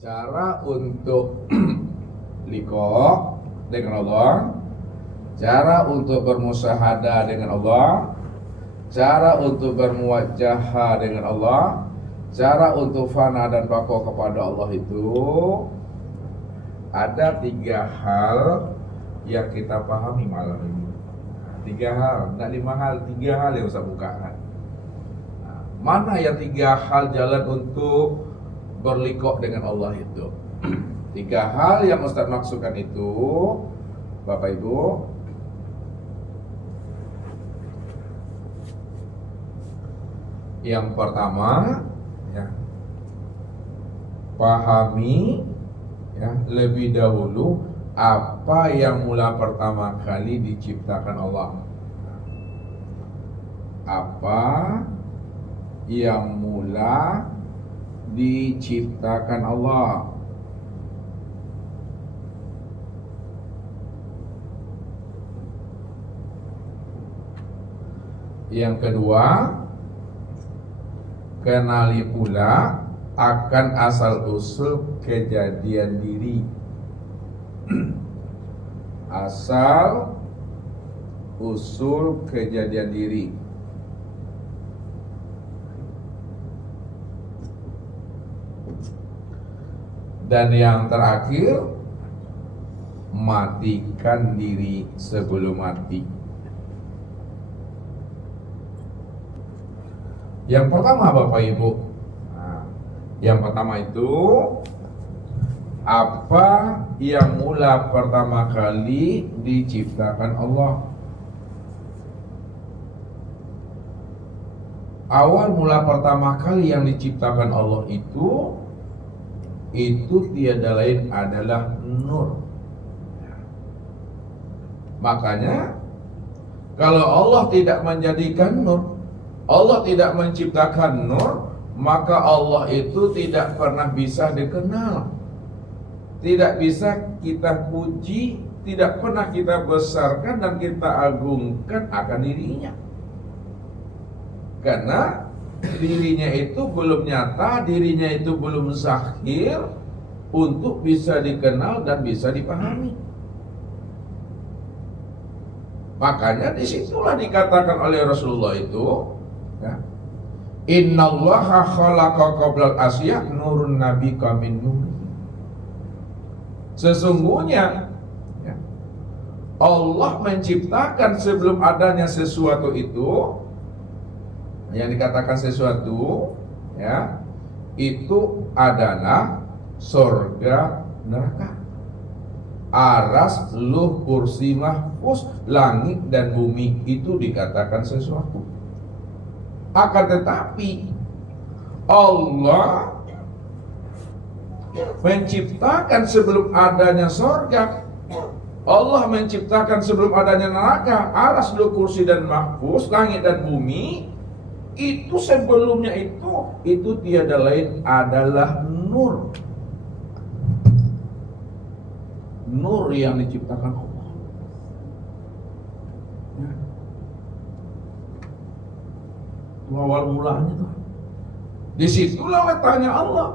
Cara untuk liqa dengan Allah, cara untuk bermusyahadah dengan Allah, cara untuk bermuwajahah dengan Allah, cara untuk fana dan baqo kepada Allah itu ada 3 hal yang kita pahami malam ini. 3 hal, tidak 5 hal, 3 hal yang saya bukakan. Mana yang 3 hal jalan untuk berliqa dengan Allah itu? 3 hal yang Ustaz maksudkan itu, Bapak Ibu, yang pertama ya, pahami ya, lebih dahulu apa yang mula pertama kali diciptakan Allah. Apa yang mula diciptakan Allah. Yang kedua, kenali pula akan asal-usul kejadian diri. Asal usul kejadian diri. Dan yang terakhir, matikan diri sebelum mati. Yang pertama Bapak Ibu, yang pertama itu apa yang mula pertama kali diciptakan Allah. Awal mula pertama kali yang diciptakan Allah itu tiada lain adalah nur. Makanya kalau Allah tidak menjadikan nur, Allah tidak menciptakan nur, maka Allah itu tidak pernah bisa dikenal, tidak bisa kita puji, tidak pernah kita besarkan dan kita agungkan akan dirinya. Karena dirinya itu belum nyata, dirinya itu belum zahir untuk bisa dikenal dan bisa dipahami. Makanya disitulah dikatakan oleh Rasulullah itu ya, innallaha khalaqa qablal asya nurun nabika min nur. Sesungguhnya ya, Allah menciptakan sebelum adanya sesuatu itu, yang dikatakan sesuatu ya, itu adalah surga neraka, aras, luh, kursi, mahfuz, langit dan bumi, itu dikatakan sesuatu. Akan tetapi Allah menciptakan sebelum adanya surga, Allah menciptakan sebelum adanya neraka, aras, luh, kursi dan mahfuz, langit dan bumi. Itu sebelumnya itu tiada lain adalah nur. Nur yang diciptakan Allah. Ya. Itu awal mulanya tuh. Disitulah letaknya Allah.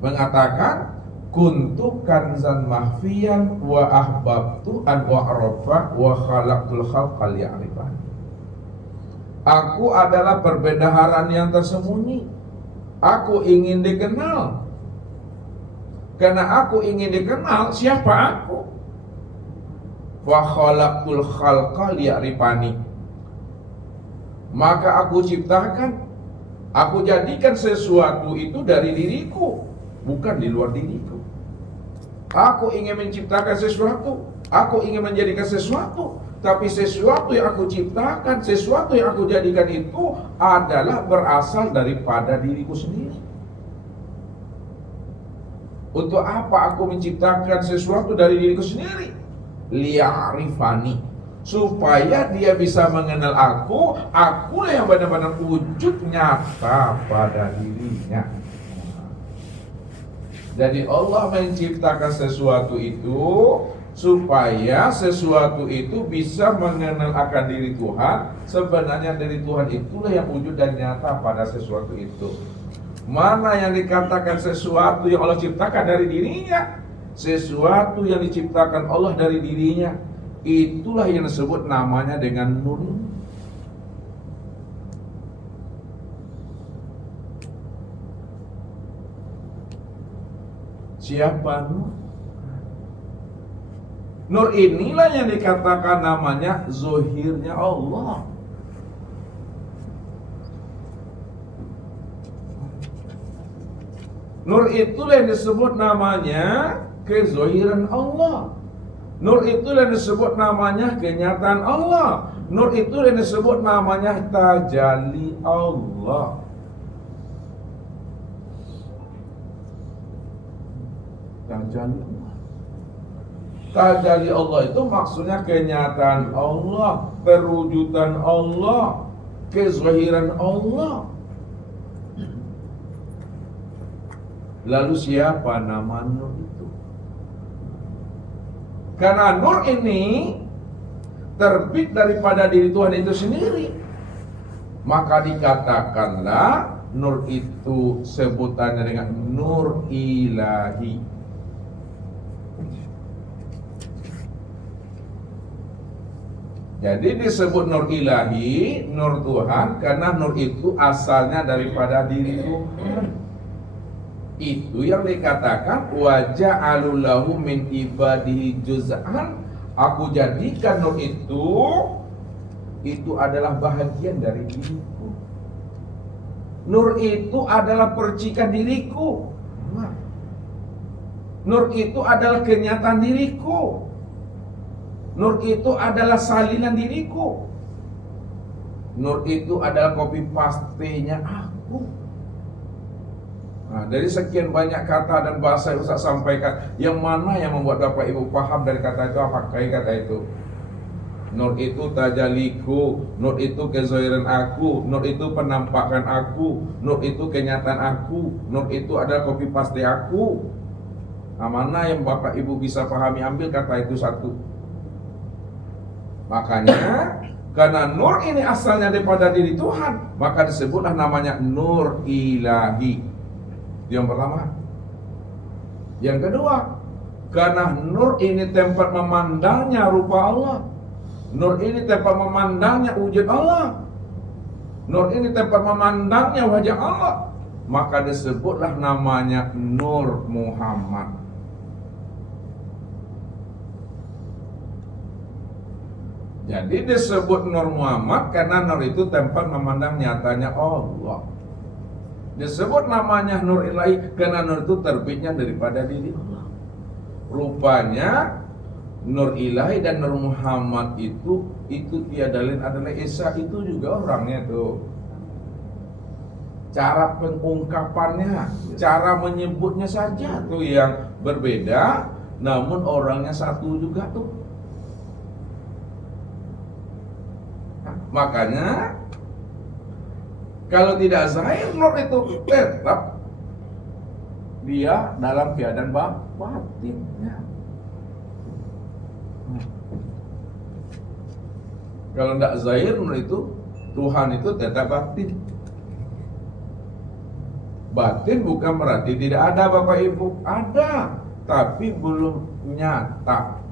Mengatakan kuntu kanzan mahfiyan wa ahbabtu an wa'rafa wa khalaqtul khalqa liya'rifani. Aku adalah perbendaharaan yang tersembunyi. Aku ingin dikenal. Karena aku ingin dikenal, siapa aku? Wa khalaqtul khalqa liya'rifani. Maka aku ciptakan, aku jadikan sesuatu itu dari diriku, bukan di luar diriku. Aku ingin menciptakan sesuatu, aku ingin menjadikan sesuatu, tapi sesuatu yang aku ciptakan, sesuatu yang aku jadikan itu adalah berasal daripada diriku sendiri. Untuk apa aku menciptakan sesuatu dari diriku sendiri? Liya'rifani, supaya dia bisa mengenal akulah yang benar-benar wujud nyata pada dirinya. Jadi Allah menciptakan sesuatu itu supaya sesuatu itu bisa mengenal akan diri Tuhan. Sebenarnya dari Tuhan itulah yang wujud dan nyata pada sesuatu itu. Mana yang dikatakan sesuatu yang Allah ciptakan dari dirinya? Sesuatu yang diciptakan Allah dari dirinya, itulah yang disebut namanya dengan nur. Siapa nur? Nur inilah yang dikatakan namanya zohirnya Allah. Nur itulah yang disebut namanya kezohiran Allah. Nur itulah yang disebut namanya kenyataan Allah. Nur itulah yang disebut namanya tajalli Allah. Tajalli Allah. Tajalli Allah itu maksudnya kenyataan Allah, perwujudan Allah, kezohiran Allah. Lalu siapa nama nur itu? Karena nur ini terbit daripada diri Tuhan itu sendiri, maka dikatakanlah nur itu sebutannya dengan nur ilahi. Jadi disebut nur ilahi, nur Tuhan, karena nur itu asalnya daripada diri Tuhan. Itu yang dikatakan wa ja'alu lahu min ibadihi juz'an. Aku jadikan nur itu adalah bahagian dari diriku. Nur itu adalah percikan diriku. Nur itu adalah kenyataan diriku. Nur itu adalah salinan diriku. Nur itu adalah copy paste-nya aku. Nah, dari sekian banyak kata dan bahasa yang Ustaz sampaikan, yang mana yang membuat Bapak Ibu paham dari kata itu? Apa kata itu? Nur itu tajaliku, nur itu kezohiran aku, nur itu penampakan aku, nur itu kenyataan aku, nur itu adalah copy paste aku. Nah, mana yang Bapak Ibu bisa pahami, ambil kata itu satu. Makanya karena nur ini asalnya daripada diri Tuhan, maka disebutlah namanya nur ilahi. Yang pertama. Yang kedua, karena nur ini tempat memandangnya rupa Allah. Nur ini tempat memandangnya wujud Allah. Nur ini tempat memandangnya wajah Allah. Maka disebutlah namanya Nur Muhammad. Jadi disebut Nur Muhammad karena nur itu tempat memandang nyatanya Allah. Disebut namanya Nur Ilahi karena nur itu terbitnya daripada diri Allah. Rupanya Nur Ilahi dan Nur Muhammad itu tiada lain adalah Isa, itu juga orangnya tuh. Cara pengungkapannya, cara menyebutnya saja tuh yang berbeda, namun orangnya satu juga tuh. Nah, makanya kalau tidak zahir nur itu tetap dia dalam keadaan batinnya. Kalau tidak zahir nur itu, Tuhan itu tetap batin. Batin bukan berarti tidak ada Bapak Ibu, ada, tapi belum nyata.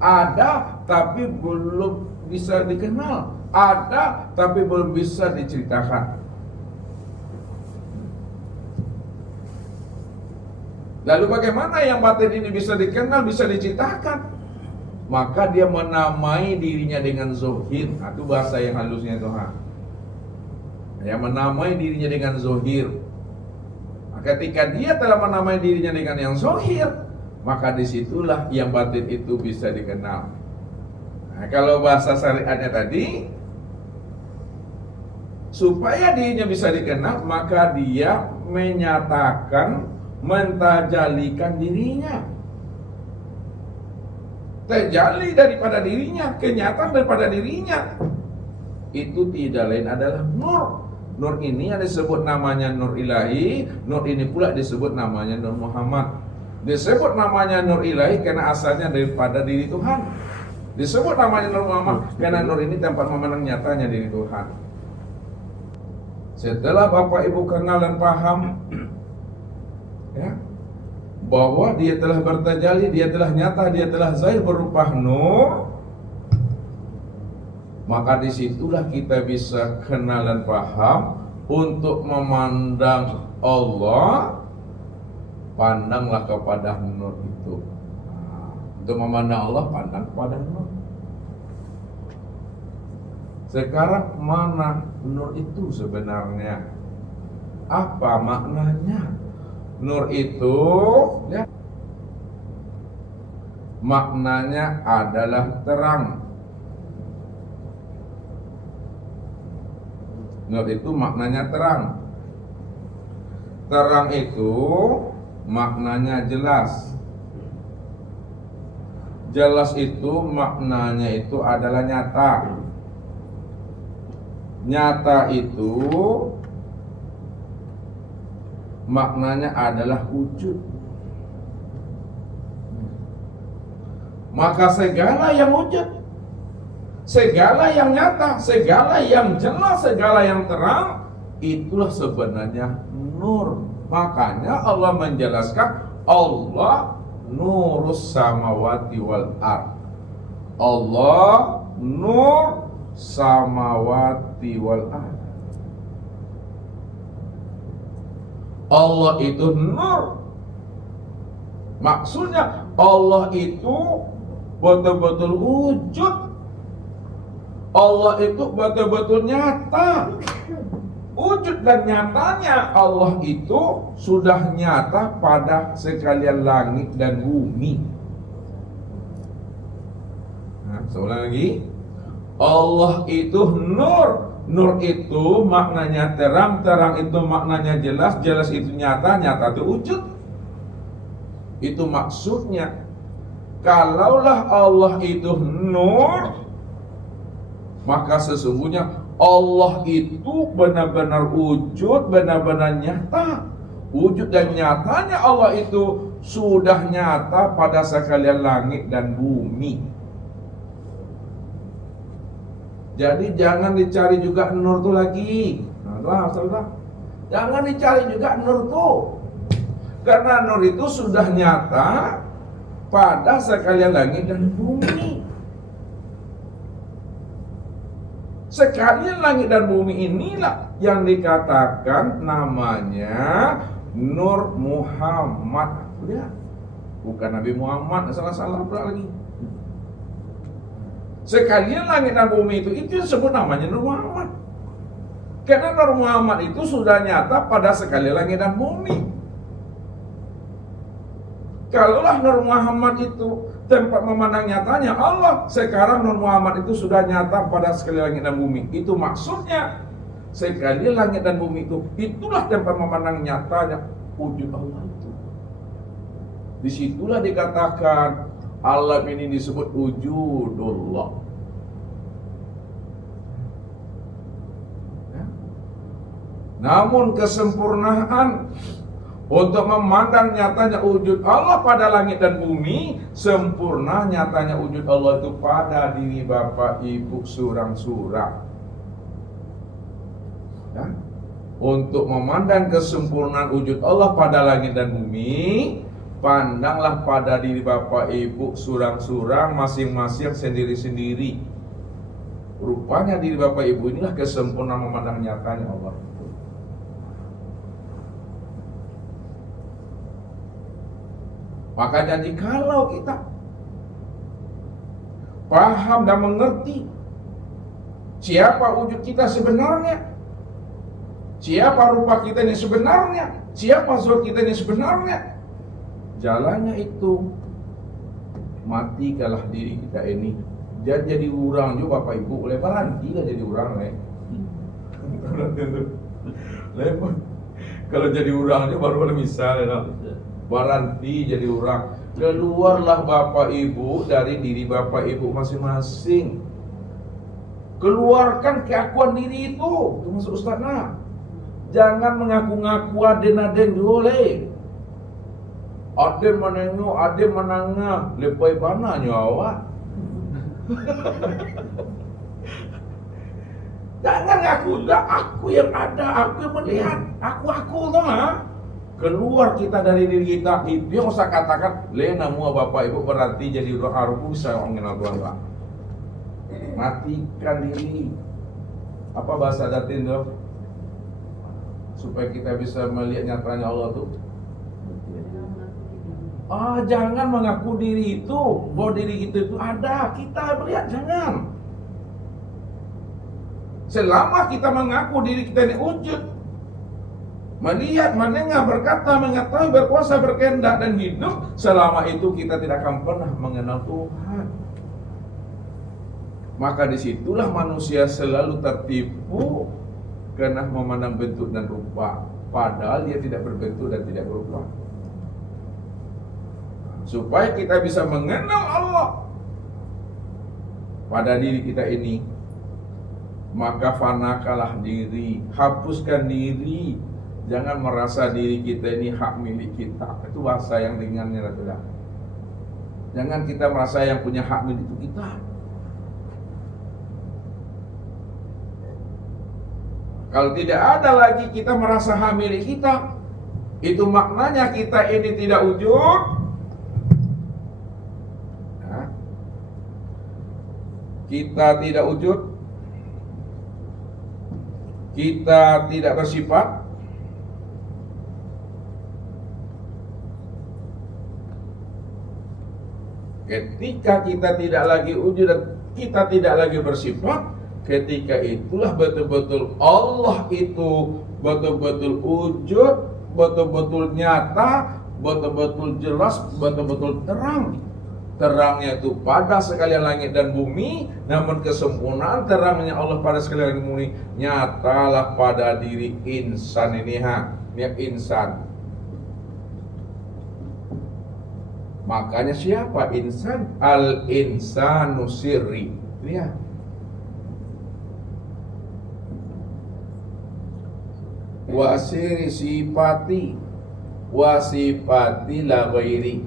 Ada, tapi belum bisa dikenal. Ada, tapi belum bisa diceritakan. Lalu bagaimana yang batin ini bisa dikenal, bisa diceritakan? Maka dia menamai dirinya dengan zohir. Nah, itu bahasa yang halusnya itu. Yang menamai dirinya dengan zohir. Nah, ketika dia telah menamai dirinya dengan yang zohir, maka disitulah yang batin itu bisa dikenal. Nah, kalau bahasa syariatnya tadi, supaya dirinya bisa dikenal, maka dia menyatakan, mentajalikan dirinya. Tajali daripada dirinya, kenyataan daripada dirinya. Itu tidak lain adalah nur. Nur ini yang disebut namanya Nur Ilahi. Nur ini pula disebut namanya Nur Muhammad. Disebut namanya Nur Ilahi karena asalnya daripada diri Tuhan. Disebut namanya Nur Muhammad karena nur ini tempat memandang nyatanya diri Tuhan. Setelah Bapak Ibu kenal dan paham ya, bahwa dia telah bertajalli, dia telah nyata, dia telah zahir berupa nur, maka disitulah kita bisa kenal dan paham untuk memandang Allah. Pandanglah kepada nur itu. Untuk memandang Allah, pandang kepada nur. Sekarang mana nur itu sebenarnya? Apa maknanya? Nur itu ya, maknanya adalah terang. Nur itu maknanya terang. Terang itu maknanya jelas. Jelas itu maknanya itu adalah nyata. Nyata itu maknanya adalah wujud. Maka segala yang wujud, segala yang nyata, segala yang jelas, segala yang terang, itulah sebenarnya nur. Makanya Allah menjelaskan Allah nurus samawati wal ard. Allah nur samawati wal ard. Allah itu nur. Maksudnya Allah itu betul-betul wujud. Allah itu betul-betul nyata. Wujud dan nyatanya Allah itu sudah nyata pada sekalian langit dan bumi. Nah, seulang lagi. Allah itu nur. Nur itu maknanya terang, terang itu maknanya jelas, jelas itu nyata, nyata itu wujud. Itu maksudnya. Kalaulah Allah itu nur, maka sesungguhnya Allah itu benar-benar wujud, benar-benar nyata. Wujud dan nyatanya Allah itu sudah nyata pada sekalian langit dan bumi. Jadi jangan dicari juga nur itu lagi. Nah, jangan dicari juga nur itu. Karena nur itu sudah nyata pada sekalian langit dan bumi. Sekalian langit dan bumi inilah yang dikatakan namanya Nur Muhammad. Ya, bukan Nabi Muhammad, salah-salah pula lagi. Sekalian langit dan bumi itu disebut namanya Nur Muhammad. Karena Nur Muhammad itu sudah nyata pada sekalian langit dan bumi. Kalaulah Nur Muhammad itu tempat memandang nyatanya Allah, sekarang Nur Muhammad itu sudah nyata pada sekalian langit dan bumi. Itu maksudnya sekalian langit dan bumi itu, itulah tempat memandang nyatanya wujud Allah itu. Disitulah dikatakan alam ini disebut wujudullah. Ya. Namun kesempurnaan untuk memandang nyatanya wujud Allah pada langit dan bumi, sempurna nyatanya wujud Allah itu pada diri Bapak Ibu surang-surang. Ya. Untuk memandang kesempurnaan wujud Allah pada langit dan bumi, pandanglah pada diri Bapak Ibu surang-surang masing-masing sendiri-sendiri. Rupanya diri Bapak Ibu inilah kesempurnaan memandang nyatanya Allah. Maka jadi kalau kita paham dan mengerti siapa wujud kita sebenarnya, siapa rupa kita ini sebenarnya, siapa zat kita ini sebenarnya, jalannya itu mati kalah diri kita ini. Jangan jadi orang juga Bapak Ibu, lebaran tidak jadi orang lebar. Kalau jadi orang aja baru ada misalnya, baranti jadi orang. Keluarlah Bapak Ibu dari diri Bapak Ibu masing-masing. Keluarkan keakuan diri itu masuk Ustazna. Jangan mengaku-ngaku aden-aden boleh. Aden menengok, aden menangah, lepai panahnya awak. Jangan ngaku, lah aku yang ada, aku yang melihat, aku tuh mah. Keluar kita dari diri kita, itu yang usah katakan, lena mua bapak ibu berarti jadi aku bisa mengenal Tuhan Pak. Matikan diri. Apa bahasa Latin tuh? Supaya kita bisa melihat nyatanya Allah tuh. Jangan mengaku diri itu, bahwa diri itu ada, kita melihat, jangan. Selama kita mengaku diri kita ini wujud, melihat, mendengar, berkata, mengetahui, berkuasa, berkehendak dan hidup, selama itu kita tidak akan pernah mengenal Tuhan. Maka disitulah manusia selalu tertipu karena memandang bentuk dan rupa, padahal dia tidak berbentuk dan tidak berupa. Supaya kita bisa mengenal Allah pada diri kita ini, maka fanakalah diri, hapuskan diri. Jangan merasa diri kita ini hak milik kita. Itu bahasa yang ringannya lah. Jangan kita merasa yang punya hak milik itu kita. Kalau tidak ada lagi kita merasa hak milik kita, itu maknanya kita ini tidak wujud. Kita tidak wujud. Kita tidak bersifat. Ketika kita tidak lagi wujud dan kita tidak lagi bersifat, ketika itulah betul-betul Allah itu betul-betul wujud, betul-betul nyata, betul-betul jelas, betul-betul terang. Terangnya itu pada sekalian langit dan bumi, namun kesempurnaan terangnya Allah pada sekalian langit dan bumi nyatalah pada diri insan ini, insan. Makanya siapa insan? Al-insanu sirri. Lihat. Wasiri sifati wasifati la ghairi.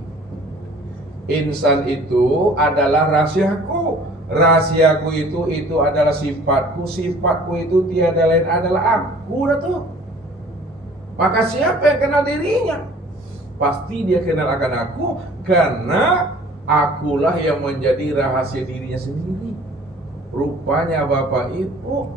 Insan itu adalah rahasiaku. Rahasiaku itu adalah sifatku. Sifatku itu tiada lain adalah aku. Dah tuh. Maka siapa yang kenal dirinya? Pasti dia kenal akan aku, karena akulah yang menjadi rahasia dirinya sendiri. Rupanya Bapak Ibu,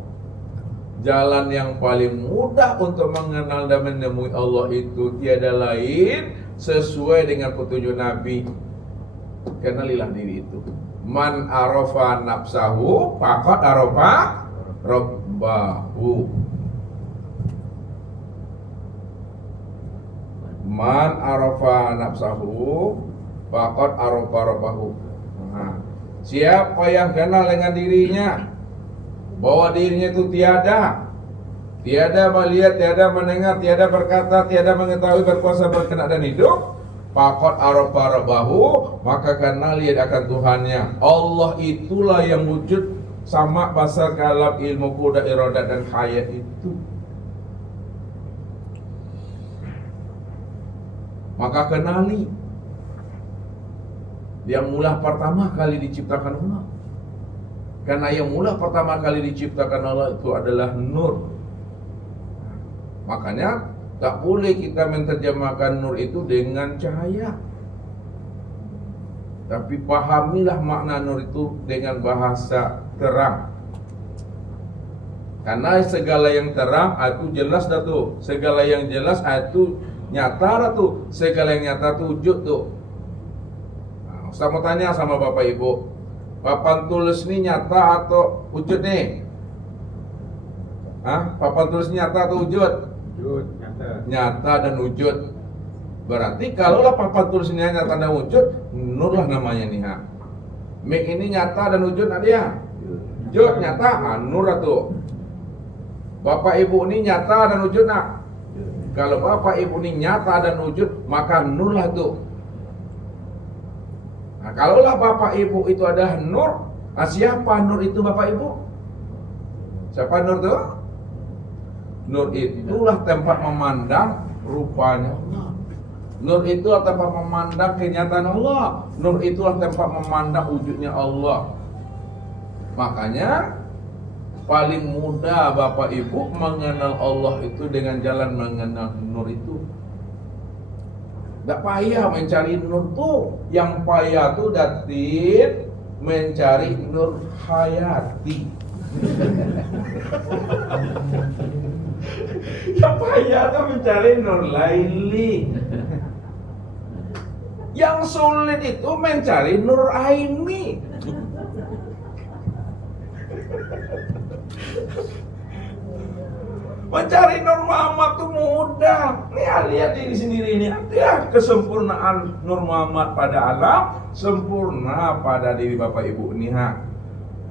jalan yang paling mudah untuk mengenal dan menemui Allah itu tiada lain sesuai dengan petunjuk Nabi. Kenalilah diri itu. Man arafa nafsahu faqad arafa rabbahu. Man arafa nafsahu faqad arafa rabbahu. Siapa yang kenal dengan dirinya, bahwa dirinya itu tiada melihat, tiada mendengar, tiada berkata, tiada mengetahui, berkuasa, berkehendak dan hidup, faqad arafa rabbahu, maka kenal dia akan Tuhannya. Allah itulah yang wujud, sama basar, kalam, ilmu, qudrah, iradah dan hayat itu. Maka kenali yang mula pertama kali diciptakan Allah. Karena yang mula pertama kali diciptakan Allah itu adalah nur. Makanya tak boleh kita menerjemahkan nur itu dengan cahaya. Tapi pahamilah makna nur itu dengan bahasa terang. Karena segala yang terang itu jelas dah tuh. Segala yang jelas itu nyata dah tuh. Segala yang nyata tuh wujud tuh. Nah, Ustaz mau tanya sama Bapak Ibu, papan tulis ini nyata atau wujud nih? Papan tulis nyata atau wujud? Wujud, nyata. Nyata dan wujud. Berarti kalaulah papan tulis ini nyata dan wujud, nur lah namanya nih. Mic ini nyata dan wujud ada ya? Wujud nyata, nur tuh. Bapak Ibu ini nyata dan wujud nak? Kalau Bapak Ibu ini nyata dan wujud, maka nur lah tuh. Nah, kalaulah Bapak Ibu itu adalah nur, siapa nur itu Bapak Ibu? Siapa nur tuh? Nur itulah tempat memandang rupanya Allah. Nur itulah tempat memandang kenyataan Allah. Nur itulah tempat memandang wujudnya Allah. Makanya Paling mudah Bapak Ibu mengenal Allah itu dengan jalan mengenal nur itu. Tidak payah mencari nur tuh. Yang payah tuh datin mencari nur hayati. Yang payah tuh mencari nur laili. Yang sulit itu mencari nur aini. Mencari Nur Muhammad itu mudah. Lihat diri sendiri ini. Ada kesempurnaan Nur Muhammad pada alam, sempurna pada diri Bapak Ibu ini.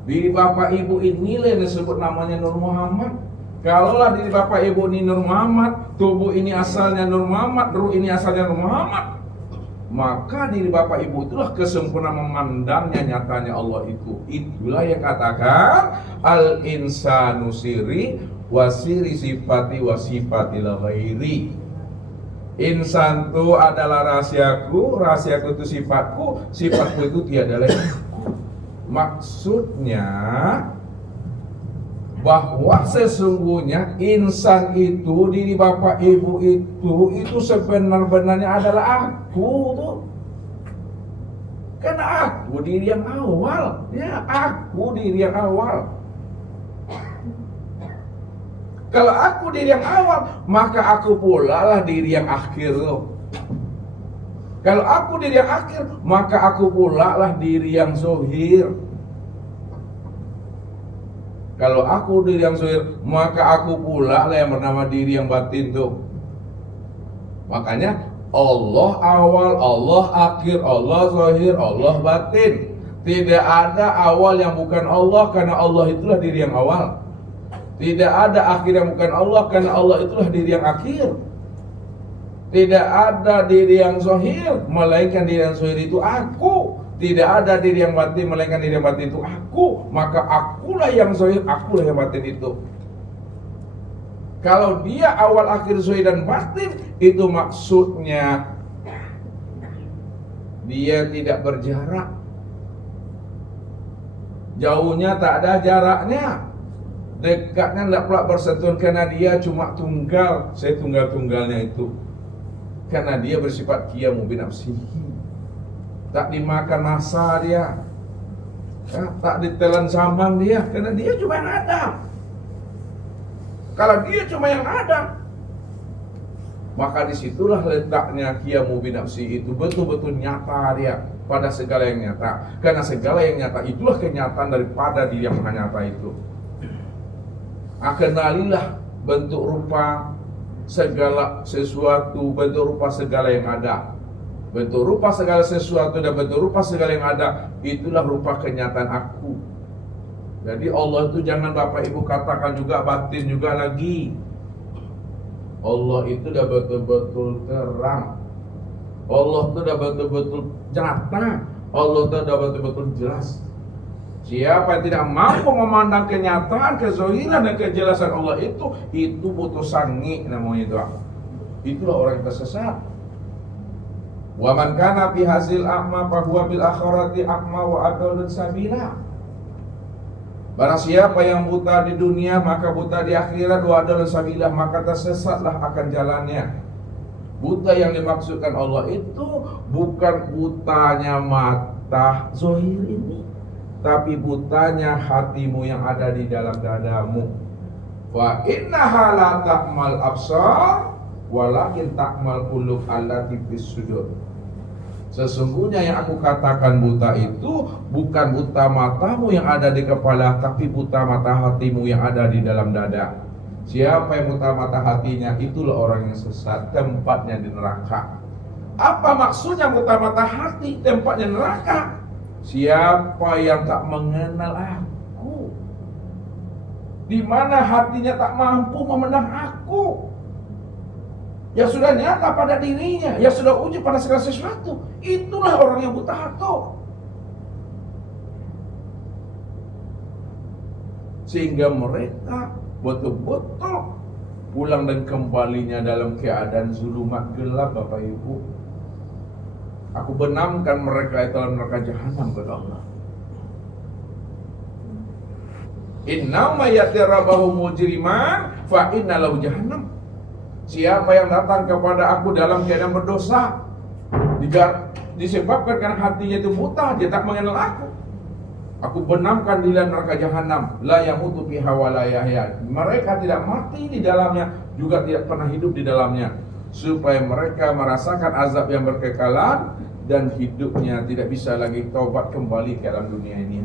Diri Bapak Ibu inilah yang disebut namanya Nur Muhammad. Kalaulah diri Bapak Ibu ini Nur Muhammad, tubuh ini asalnya Nur Muhammad, ruh ini asalnya Nur Muhammad, maka diri Bapak Ibu itulah kesempurnaan memandangnya nyatanya Allah itu. Itulah yang katakan al-insanu siri wasiri sifati wasifati ghairi. Insan itu adalah rahasiaku, rahasiaku itu sifatku, sifatku itu tiada lain. Maksudnya bahwa sesungguhnya insan itu, diri Bapak Ibu itu sebenar-benarnya adalah aku tuh. Karena aku diri yang awal, ya aku diri yang awal. Kalau aku diri yang awal, maka aku pula lah diri yang akhir tuh. Kalau aku diri yang akhir, maka aku pula lah diri yang zohir. Kalau aku diri yang zohir, maka aku pula lah yang bernama diri yang batin tuh. Makanya Allah awal, Allah akhir, Allah zohir, Allah batin. Tidak ada awal yang bukan Allah, karena Allah itulah diri yang awal. Tidak ada akhir yang bukan Allah, karena Allah itulah diri yang akhir. Tidak ada diri yang zohir, melainkan diri yang zohir itu aku. Tidak ada diri yang batin, melainkan diri yang batin itu aku. Maka akulah yang zohir, akulah yang batin itu. Kalau dia awal akhir zohir dan batin, itu maksudnya dia tidak berjarak. Jauhnya tak ada jaraknya, dekatnya tidak pula bersentuhan, karena dia cuma tunggal. Saya tunggal-tunggalnya itu karena dia bersifat qiyamu binafsihi. Tak dimakan masa dia, ya, tak ditelan zaman dia, karena dia cuma yang ada. Kalau dia cuma yang ada, maka disitulah letaknya qiyamu binafsihi itu betul-betul nyata dia pada segala yang nyata. Karena segala yang nyata itulah kenyataan daripada diri yang maha nyata itu. Kenalilah bentuk rupa segala sesuatu, bentuk rupa segala yang ada. Bentuk rupa segala sesuatu dan bentuk rupa segala yang ada, itulah rupa kenyataan aku. Jadi Allah itu jangan Bapak Ibu katakan juga batin juga lagi. Allah itu udah betul-betul terang. Allah itu udah betul-betul nyata. Allah itu udah betul-betul jelas. Siapa yang tidak mampu memandang kenyataan, kezohiran dan kejelasan Allah itu butuh sangi namanya itu. Itulah orang yang tersesat. Wa man kana fi hasil a'ma fa huwa bil akhirati a'ma wa adallun sabila. Barang siapa yang buta di dunia, maka buta di akhirat, wa adallun sabila, maka tersesatlah akan jalannya. Buta yang dimaksudkan Allah itu bukan butanya mata zohir ini, tapi butanya hatimu yang ada di dalam dadamu. Wa innaha la ta'mal absar walakin ta'mal qulub allati fis sudur. Sesungguhnya yang aku katakan buta itu bukan buta matamu yang ada di kepala, tapi buta mata hatimu yang ada di dalam dada. Siapa yang buta mata hatinya, itulah orang yang sesat, tempatnya di neraka. Apa maksudnya buta mata hati, tempatnya neraka? Siapa yang tak mengenal aku, di mana hatinya tak mampu memandang aku, yang sudah nyata pada dirinya, yang sudah uji pada segala sesuatu, itulah orang yang buta hati. Sehingga mereka betul-betul pulang dan kembalinya dalam keadaan zulumat gelap. Bapak Ibu, aku benamkan mereka dalam neraka jahanam kepada Allah. Innama yatarabahu mujriman fa innalahu jahannam. Siapa yang datang kepada aku dalam keadaan berdosa, disebabkan karena hatinya itu buta, dia tak mengenal aku benamkan di dalam neraka jahanam, la yamutu fiha wa la yahya. Mereka tidak mati di dalamnya, juga tidak pernah hidup di dalamnya, supaya mereka merasakan azab yang berkekalan dan hidupnya tidak bisa lagi taubat kembali ke dalam dunia ini.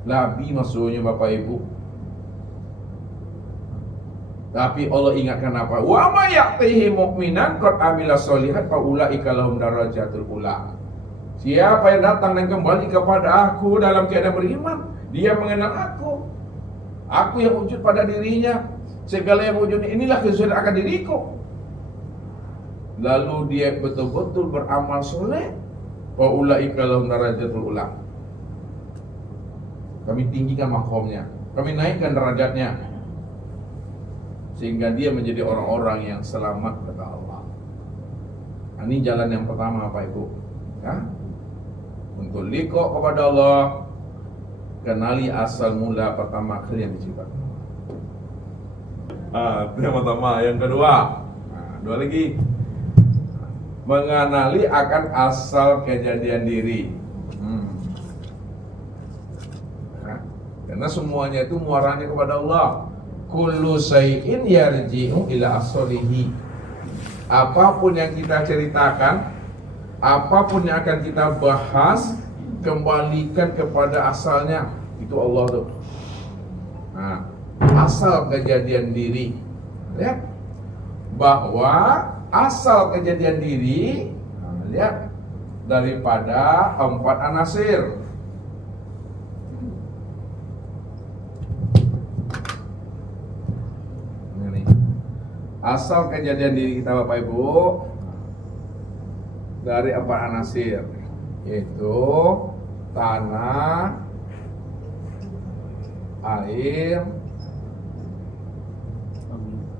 Nabi maksudnya Bapak Ibu. Tapi Allah ingatkan apa? Wa may ya'tihi mu'minan qad amila sholihat fa ulaika lahum darajatul ula. Siapa yang datang dan kembali kepada aku dalam keadaan beriman, dia mengenal aku yang wujud pada dirinya, segala yang wujud inilah kesudahan akan diriku. Lalu dia betul-betul beramal soleh, fa ulaika lahum darajatul ula. Kami tinggikan makomnya, kami naikkan derajatnya, sehingga dia menjadi orang-orang yang selamat kata Allah. Ini jalan yang pertama Bapak Ibu, ya? Untuk liqa kepada Allah, kenali asal mula pertama kali yang diciptakan. Itu yang pertama. Yang kedua, dua lagi, mengenali akan asal kejadian diri. Karena semuanya itu muaranya kepada Allah. Kullu syai'in yarji'u ila aslihi. Apapun yang kita ceritakan, apapun yang akan kita bahas, kembalikan kepada asalnya. Itu Allah tuh. Nah, asal kejadian diri. Lihat bahwa asal kejadian diri, lihat, daripada 4 anasir. Asal kejadian diri kita Bapak Ibu dari 4 anasir, yaitu tanah, air,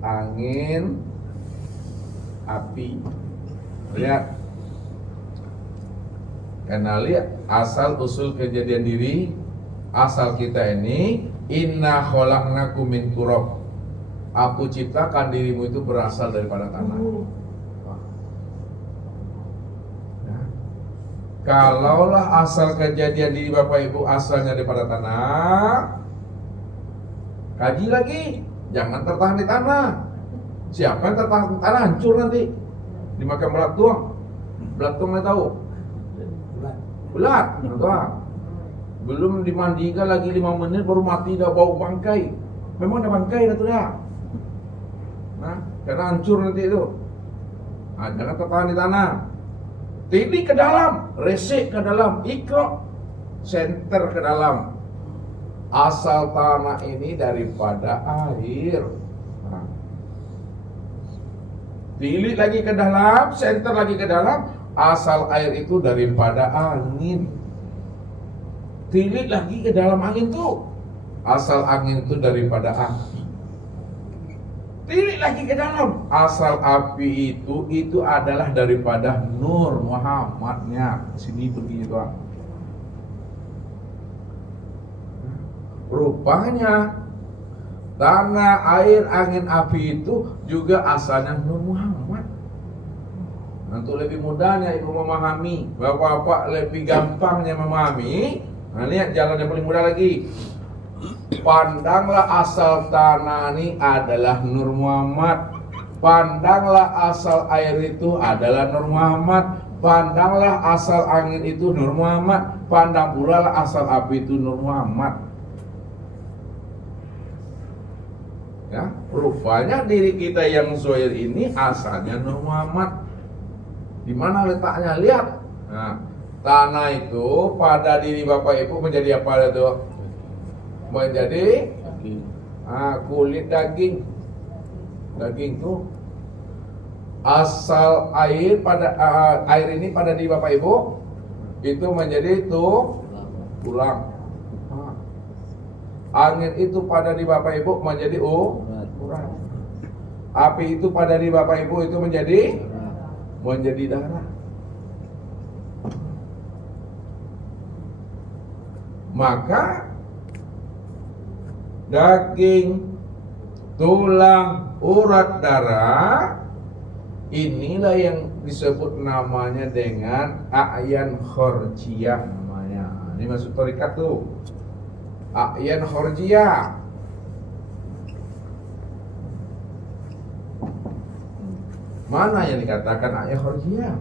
angin, api. Lihat, kenali asal usul kejadian diri. Asal kita ini, inna khalaqnakum min turab. Aku ciptakan dirimu itu berasal daripada tanah. Nah, kalaulah asal kejadian diri Bapak Ibu asalnya daripada tanah, kaji lagi, jangan tertahan di tanah. Siapa yang tertahan di tanah hancur nanti, dimakan belatung. Belatuangnya tahu? Belat. Belum dimandikan lagi 5 menit baru mati, dah bau bangkai. Memang ada bangkai dah tu dah. Nah, karena hancur nanti itu. Jangan tertahan di tanah. Tilik ke dalam, resik ke dalam, ikro, senter ke dalam. Asal tanah ini daripada air. Nah, tilik lagi ke dalam, senter lagi ke dalam. Asal air itu daripada angin. Tilik lagi ke dalam angin tuh. Asal angin itu daripada api. Tilik lagi ke dalam. Asal api itu adalah daripada Nur Muhammadnya. Sini begini doang. Rupanya tanah, air, angin, api itu juga asalnya Nur Muhammad. Untuk lebih mudahnya ibu memahami, bapak-bapak lebih gampangnya memahami. Nah, lihat jalan yang paling mudah lagi. Pandanglah asal tanah ini adalah Nur Muhammad. Pandanglah asal air itu adalah Nur Muhammad. Pandanglah asal angin itu Nur Muhammad. Pandang pula lah asal api itu Nur Muhammad. Ya, rupanya diri kita yang zahir ini asalnya Nur Muhammad. Di mana letaknya? Lihat. Nah, tanah itu pada diri Bapak Ibu menjadi apa itu? Menjadi kulit daging. Daging tuh asal air pada air ini pada diri Bapak Ibu itu menjadi itu tulang. Angin itu pada diri Bapak Ibu menjadi urat. Api itu pada diri Bapak Ibu itu menjadi darah. Maka daging, tulang, urat, darah. Inilah yang disebut namanya dengan a'yan khorjiyah namanya. Ini masuk tarekat tuh. A'yan khorjiyah. Mana yang dikatakan a'yan khorjiyah?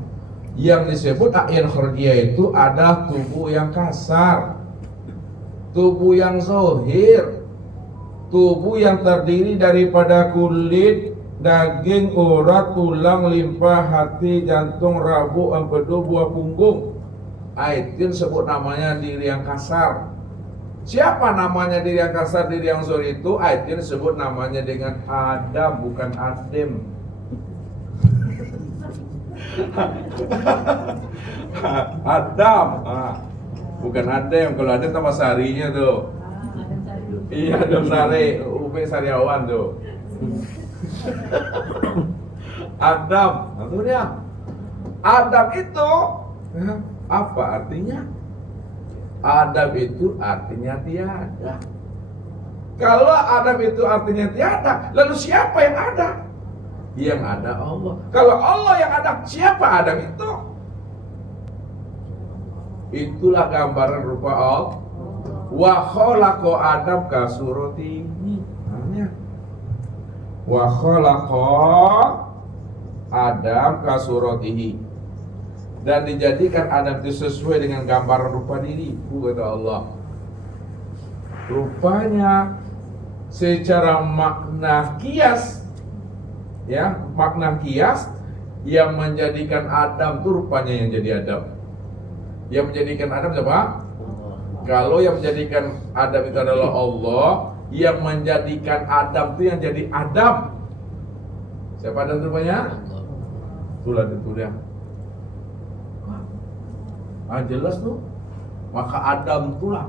Yang disebut a'yan khorjiyah itu ada tubuh yang kasar, tubuh yang zahir, tubuh yang terdiri daripada kulit, daging, urat, tulang, limpa, hati, jantung, rabuk, empedu, buah punggung. Itu sebut namanya diri yang kasar. Siapa namanya diri yang kasar, diri yang zahir itu? Itu disebut namanya dengan Adam, bukan Adem. Adam, bukan Adem. Kalau Adem sama Sarinya tuh. Iya, Adam Sari, Upe Sariawan tuh. Adam, itu dia. Adam itu apa artinya? Adam itu artinya tiada. Kalau Adam itu artinya tiada, lalu siapa yang ada? Yang ada Allah. Kalau Allah yang ada, siapa Adam itu? Itulah gambaran rupa Allah. Wa khalaqa Adam ka suratihi. Wa khalaqa Adam ka suratihi. Dan dijadikan Adam itu sesuai dengan gambaran rupa diriku, kata Allah. Rupanya secara makna kias, ya, makna kias yang menjadikan Adam itu rupanya yang jadi Adam. Yang menjadikan Adam siapa? Kalau yang menjadikan Adam itu adalah Allah, yang menjadikan Adam itu yang jadi Adam. Siapa Adam rupanya? Itulah itu dia. Jelas tuh. Maka Adam itulah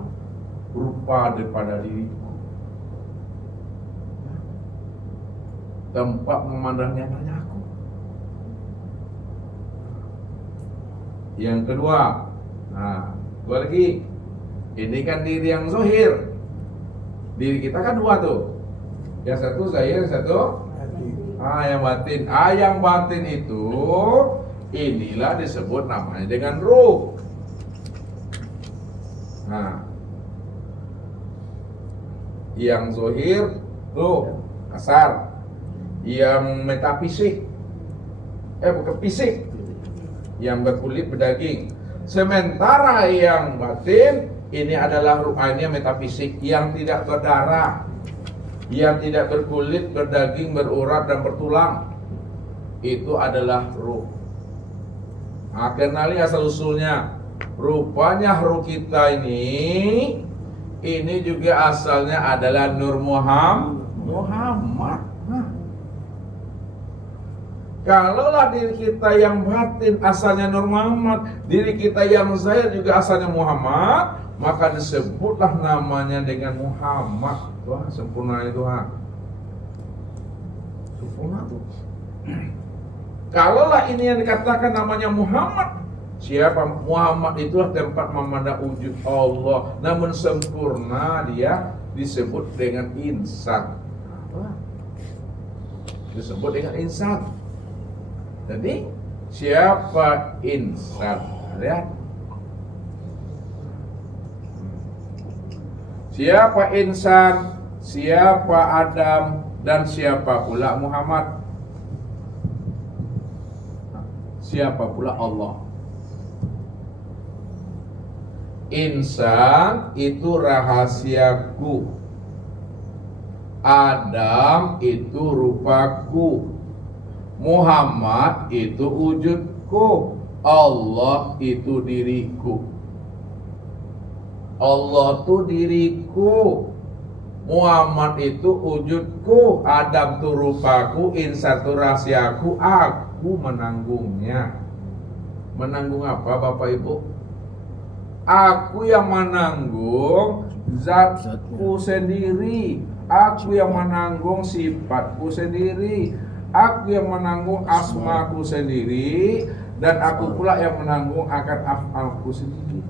rupa daripada diriku. Tempat memandangnya hanya aku. Yang kedua, dua lagi. Ini kan diri yang zahir. Diri kita kan dua tuh. Yang satu zahir, yang satu yang batin. Yang batin itu inilah disebut namanya dengan ruh. Yang zahir ruh kasar. Yang metafisik, bukan fisik, yang berkulit berdaging. Sementara yang batin ini adalah ruhnya metafisik, yang tidak berdarah, yang tidak berkulit, berdaging, berurat dan bertulang. Itu adalah ruh. Kenali asal usulnya. Rupanya ruh kita ini juga asalnya adalah Nur Muhammad. Kalaulah diri kita yang batin asalnya Nur Muhammad, diri kita yang zahir juga asalnya Muhammad, maka disebutlah namanya dengan Muhammad. Tuhan sempurna itu, sempurna tuh. Kalaulah ini yang dikatakan namanya Muhammad, siapa? Muhammad itulah tempat memandang wujud Allah, namun sempurna dia disebut dengan insan. Disebut dengan insan. Jadi siapa insan? Lihat. Siapa insan? Siapa Adam? Dan siapa pula Muhammad? Siapa pula Allah? Insan itu rahasiaku. Adam itu rupaku. Muhammad itu wujudku. Allah itu diriku. Allah itu diriku. Muhammad itu wujudku. Adam itu rupaku. Insan itu rahasiaku. Aku menanggungnya. Menanggung apa Bapak Ibu? Aku yang menanggung zatku sendiri. Aku yang menanggung sifatku sendiri. Aku yang menanggung asmaku sendiri. Dan aku pula yang menanggung akan af'alku sendiri.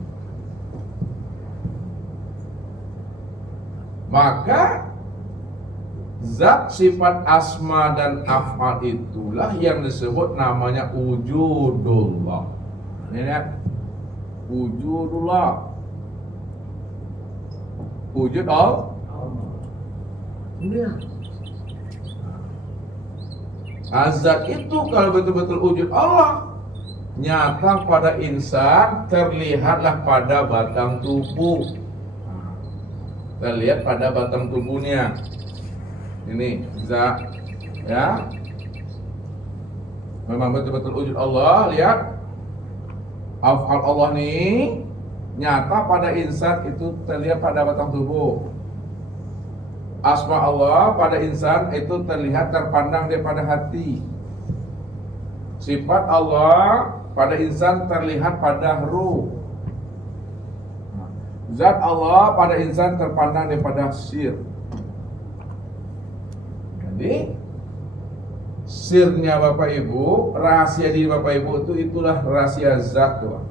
Maka Zat, sifat, asma dan af'al itulah yang disebut namanya wujudullah. Ini lihat, wujudullah, wujud Allah. Ini azat itu kalau betul-betul wujud Allah, nyata pada insan, terlihatlah pada batang tubuh. Terlihat pada batang tubuhnya. Ini zat, ya. Memang betul-betul wujud Allah. Lihat, af'al Allah nih nyata pada insan, itu terlihat pada batang tubuh. Asma Allah pada insan itu terlihat, terpandang daripada hati. Sifat Allah pada insan terlihat pada ruh. Zat Allah pada insan terpandang daripada sir. Jadi sirnya Bapak Ibu, rahasia diri Bapak Ibu itulah rahasia zat tuh.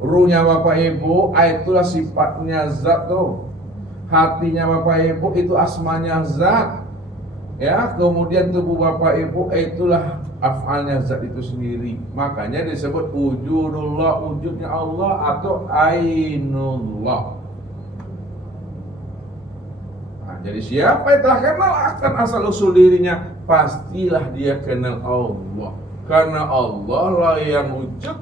Ruhnya Bapak Ibu itulah sifatnya zat tuh. Hatinya Bapak Ibu itu asmanya zat. Ya, kemudian tubuh Bapak Ibu itulah af'alnya zat itu sendiri. Makanya disebut wujudullah, wujudnya Allah atau ainullah. Nah, jadi siapa yang telah kenal akan asal usul dirinya, pastilah dia kenal Allah. Karena Allah lah yang wujud,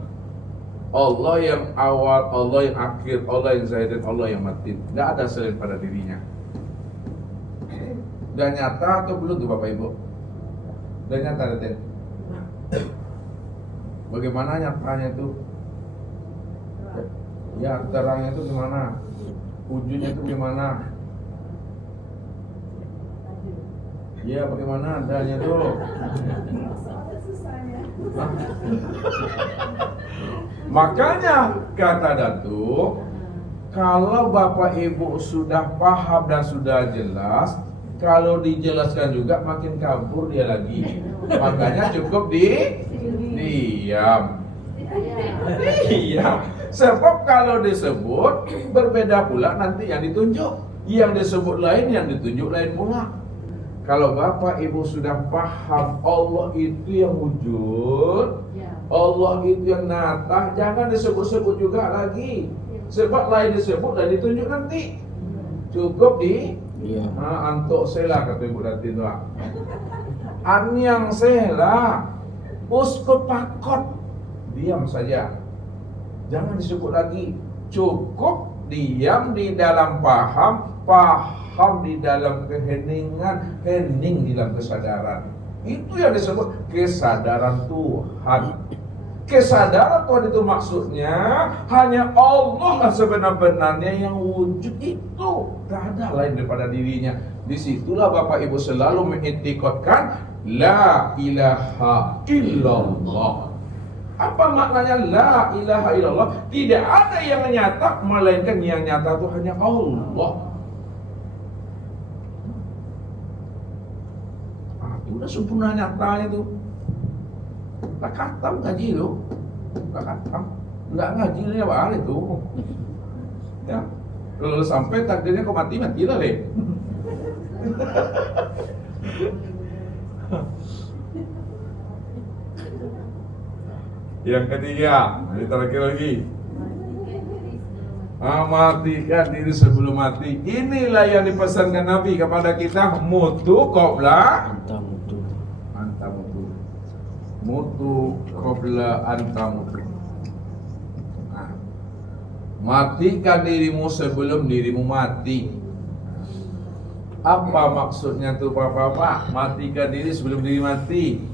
Allah yang awal, Allah yang akhir, Allah yang zahir dan Allah yang batin. Tidak ada selain pada dirinya. Dan nyata atau belum tuh Bapak Ibu? Dan nyata ada. Bagaimana nyatanya itu? Ya, terangnya itu gimana? Wujudnya itu gimana? Ya, bagaimana adanya itu? Makanya kata Datuk, kalau Bapak Ibu sudah paham dan sudah jelas, kalau dijelaskan juga makin kabur dia lagi. Makanya cukup diam. Diam. Sebab kalau disebut berbeda pula nanti yang ditunjuk. Yang disebut lain, yang ditunjuk lain pula. Kalau Bapak Ibu sudah paham Allah itu yang wujud, Allah itu yang nyata, jangan disebut-sebut juga lagi. Sebab lain disebut dan ditunjuk nanti. Cukup antuk sela kata Ibu Datin tu. Anyang sela, uskut pakot, diam saja. Jangan disebut lagi. Cukup diam di dalam paham di dalam keheningan, hening di dalam kesadaran. Itu yang disebut kesadaran Tuhan. Kesadaran Tuhan itu maksudnya hanya Allah sebenar-benarnya yang wujud itu. Tak ada lain daripada dirinya. Disitulah Bapak Ibu selalu mengitikadkan la ilaha illallah. Apa maknanya la ilaha illallah? Tidak ada yang nyata melainkan yang nyata itu hanya Allah. Udah sempurna nyatanya tuh. Tak khatam ngaji tu. Tak khatam. Enggak ngaji ni apa itu. Ya. Kalau sampai takdirnya kau mati lah deh. Yang ketiga, ini terakhir lagi. Matikan diri sebelum mati. Inilah yang dipesankan Nabi kepada kita, mutu qabla mutu qabla antamutu. Nah, matikan dirimu sebelum dirimu mati. Apa maksudnya tuh Bapak? Matikan diri sebelum diri mati,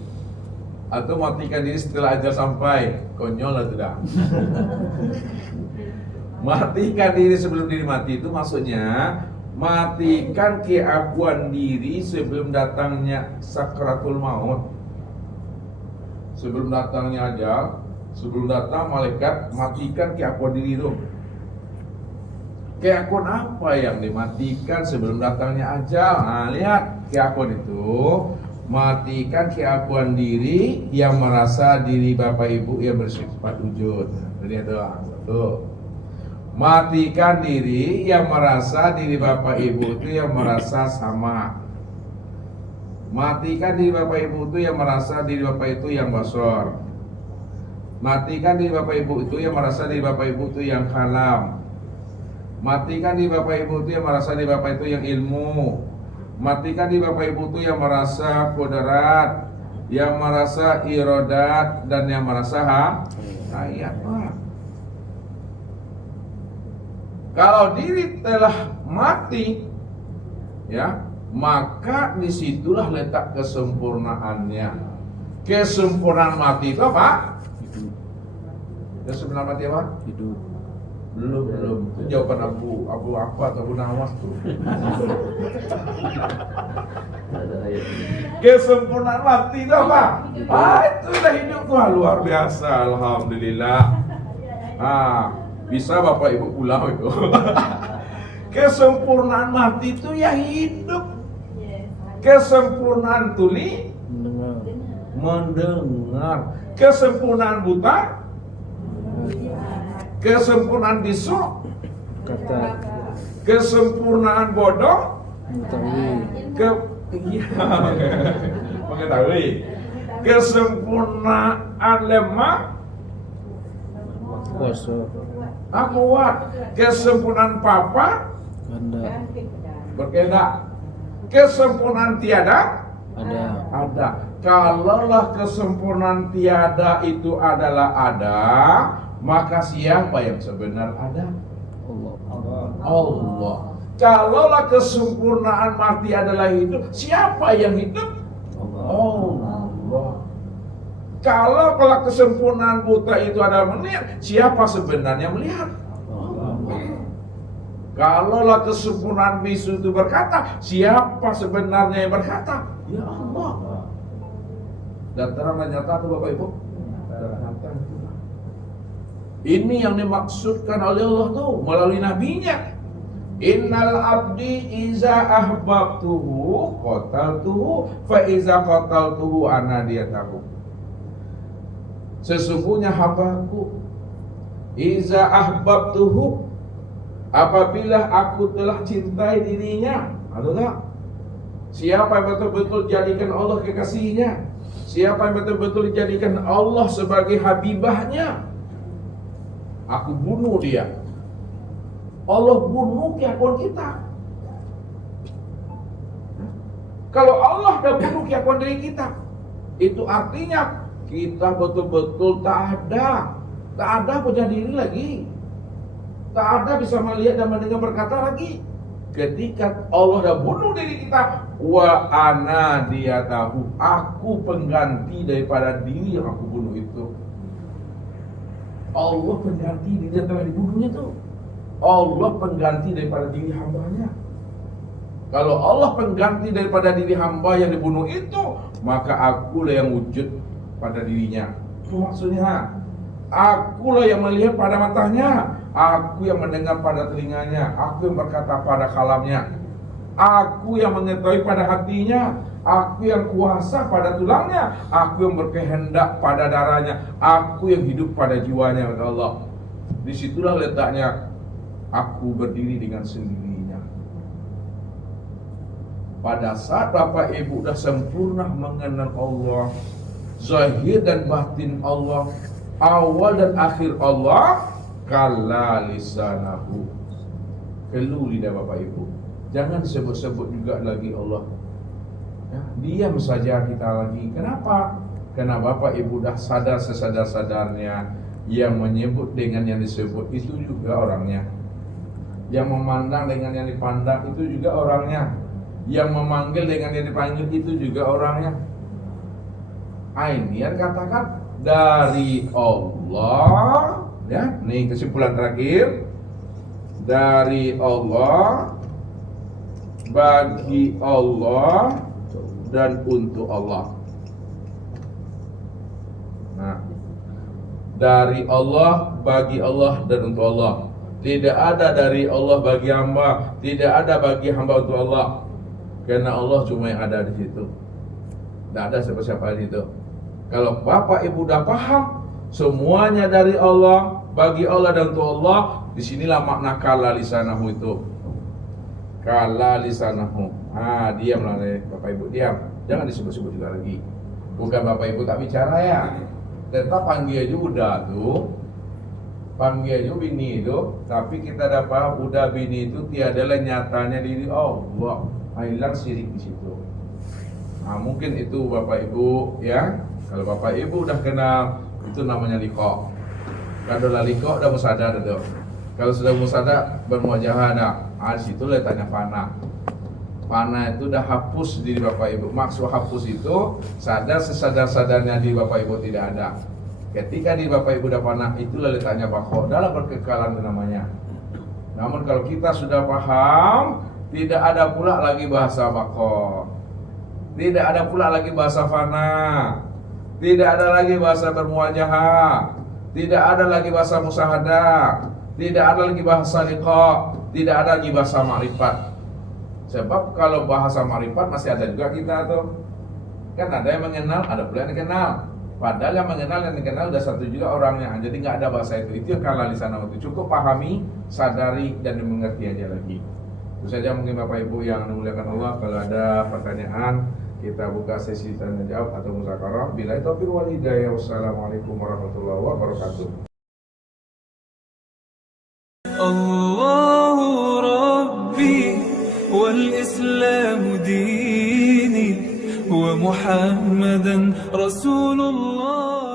atau matikan diri setelah ajal sampai? Konyol lah tidak. Matikan diri sebelum diri mati itu maksudnya matikan keakuan diri sebelum datangnya sakratul maut. Sebelum datangnya ajal, sebelum datang malaikat, matikan keakuan diri itu. Keakuan apa yang dimatikan sebelum datangnya ajal? Nah, lihat keakuan itu, matikan keakuan diri yang merasa diri Bapak Ibu yang bersifat wujud. Jadi itu satu. Matikan diri yang merasa diri Bapak Ibu itu yang merasa sama. Matikan diri Bapak Ibu itu yang merasa diri Bapak itu yang basor. Matikan diri Bapak Ibu itu yang merasa diri Bapak Ibu itu yang kalam. Matikan diri Bapak Ibu itu yang merasa diri Bapak itu yang ilmu. Matikan diri Bapak Ibu itu yang merasa kudarat, yang merasa irodat, dan yang merasa hayat. Kalau diri telah mati, ya, maka disitulah letak kesempurnaannya. Kesempurnaan mati itu apa? Hidup. Kesempurnaan mati apa? Hidup. Belum. Itu jawaban Abu apa atau Abu Nawas tuh. Kesempurnaan mati itu apa? Itu udah hidup tuh luar biasa, alhamdulillah. Bisa Bapak Ibu pulang itu. Kesempurnaan mati itu ya hidup. Kesempurnaan tuli mendengar. Kesempurnaan buta, kesempurnaan bisu, Kata. kesempurnaan bodoh, Mengetahui. mengetahui. Kesempurnaan lemah, Kuasa. kuat. Kesempurnaan papa, Kehendak. berkehendak. Kesempurnaan tiada, Ada. Kalaulah kesempurnaan tiada itu adalah ada, maka siapa yang sebenar ada? Allah. Kalaulah kesempurnaan mati adalah hidup, siapa yang hidup? Allah. Kalau kesempurnaan buta itu adalah melihat, siapa sebenarnya melihat? Kalaulah kesempurnaan bisu itu berkata, siapa sebenarnya yang berkata? Ya Allah. Dan terang dan nyata tuh Bapak Ibu. Ini yang dimaksudkan oleh Allah tuh melalui nabinya. Innal abdi iza ahbabtuhu qataltuhu fa iza qataltuhu anadiyatahu. Sesungguhnya hambaku iza ahbabtuhu, apabila aku telah cintai dirinya. Ada siapa yang betul-betul jadikan Allah kekasihnya? Siapa yang betul-betul dijadikan Allah sebagai habibahnya? Aku bunuh dia. Allah bunuh keakuan kita. Kalau Allah dah bunuh keakuan diri kita, itu artinya kita betul-betul tak ada punya diri lagi. Tak ada bisa melihat dan mendengar berkata lagi. Ketika Allah dah bunuh diri kita, wa ana dia tahu, aku pengganti daripada diri yang aku bunuh itu. Allah pengganti diri yang telah dibunuhnya tuh. Allah pengganti daripada diri hambanya. Kalau Allah pengganti daripada diri hamba yang dibunuh itu, maka akulah yang wujud pada dirinya. Itu maksudnya. Akulah yang melihat pada matanya, aku yang mendengar pada telinganya, aku yang berkata pada kalamnya, aku yang mengetahui pada hatinya, aku yang kuasa pada tulangnya, aku yang berkehendak pada darahnya, aku yang hidup pada jiwanya, kata Allah. Disitulah letaknya aku berdiri dengan sendirinya. Pada saat Bapak Ibu sudah sempurna mengenal Allah, zahir dan batin Allah, awal dan akhir Allah, kalla lisanahu, kelu lidah Bapak Ibu. Jangan sebut-sebut juga lagi Allah. Ya, diam saja kita lagi. Kenapa? Karena Bapak Ibu dah sadar sesadar-sadarnya, yang menyebut dengan yang disebut itu juga orangnya. Yang memandang dengan yang dipandang itu juga orangnya. Yang memanggil dengan yang dipanggil itu juga orangnya. Ini yang katakan dari Allah, ya. Nih kesimpulan terakhir. Dari Allah, bagi Allah, dan untuk Allah. Nah, dari Allah, bagi Allah, dan untuk Allah. Tidak ada dari Allah bagi hamba, tidak ada bagi hamba untuk Allah. Karena Allah cuma yang ada di situ. Tidak ada siapa-siapa di situ. Kalau Bapak Ibu udah paham semuanya dari Allah, bagi Allah dan untuk Allah, disinilah makna kala lisanahu itu. Kala lisanahu. Diamlah Bapak Ibu, diam. Jangan disebut-sebut juga lagi. Bukan Bapak Ibu tak bicara ya. Tetap panggil aja udah tuh. Panggil aja bini itu. Tapi kita dapat udah bini itu tiadalah nyatanya diri Allah. Hilang syirik di situ. Nah, mungkin itu Bapak Ibu ya. Kalau Bapak Ibu udah kenal, itu namanya liqa. Kalau udah liqa udah musadar itu. Kalau sudah musadar bermuajahah dah. Situ letaknya fana. Fana itu udah hapus diri Bapak Ibu. Maksud hapus itu sadar sesadar-sadarnya diri Bapak Ibu tidak ada. Ketika diri Bapak Ibu udah fana, itulah letaknya baqa. Dalam berkekalan namanya. Namun kalau kita sudah paham, tidak ada pula lagi bahasa baqa. Tidak ada pula lagi bahasa fana. Tidak ada lagi bahasa bermuajahah. Tidak ada lagi bahasa musahadah. Tidak ada lagi bahasa liqa. Tidak ada lagi bahasa ma'rifat. Sebab kalau bahasa ma'rifat masih ada juga kita tuh. Kan ada yang mengenal, ada pula yang dikenal. Padahal yang mengenal dan dikenal udah satu juga orangnya. Jadi nggak ada bahasa itu. Itu yang kalah di sana waktu. Cukup pahami, sadari dan mengerti aja lagi. Itu saja mungkin Bapak Ibu yang dimuliakan Allah. Kalau ada pertanyaan, kita buka sesi tanya jawab atau muzakarah. Bila taufiq wal hidayah. Wassalamualaikum warahmatullahi wabarakatuh. الله ربي والإسلام ديني ومحمدا رسول الله.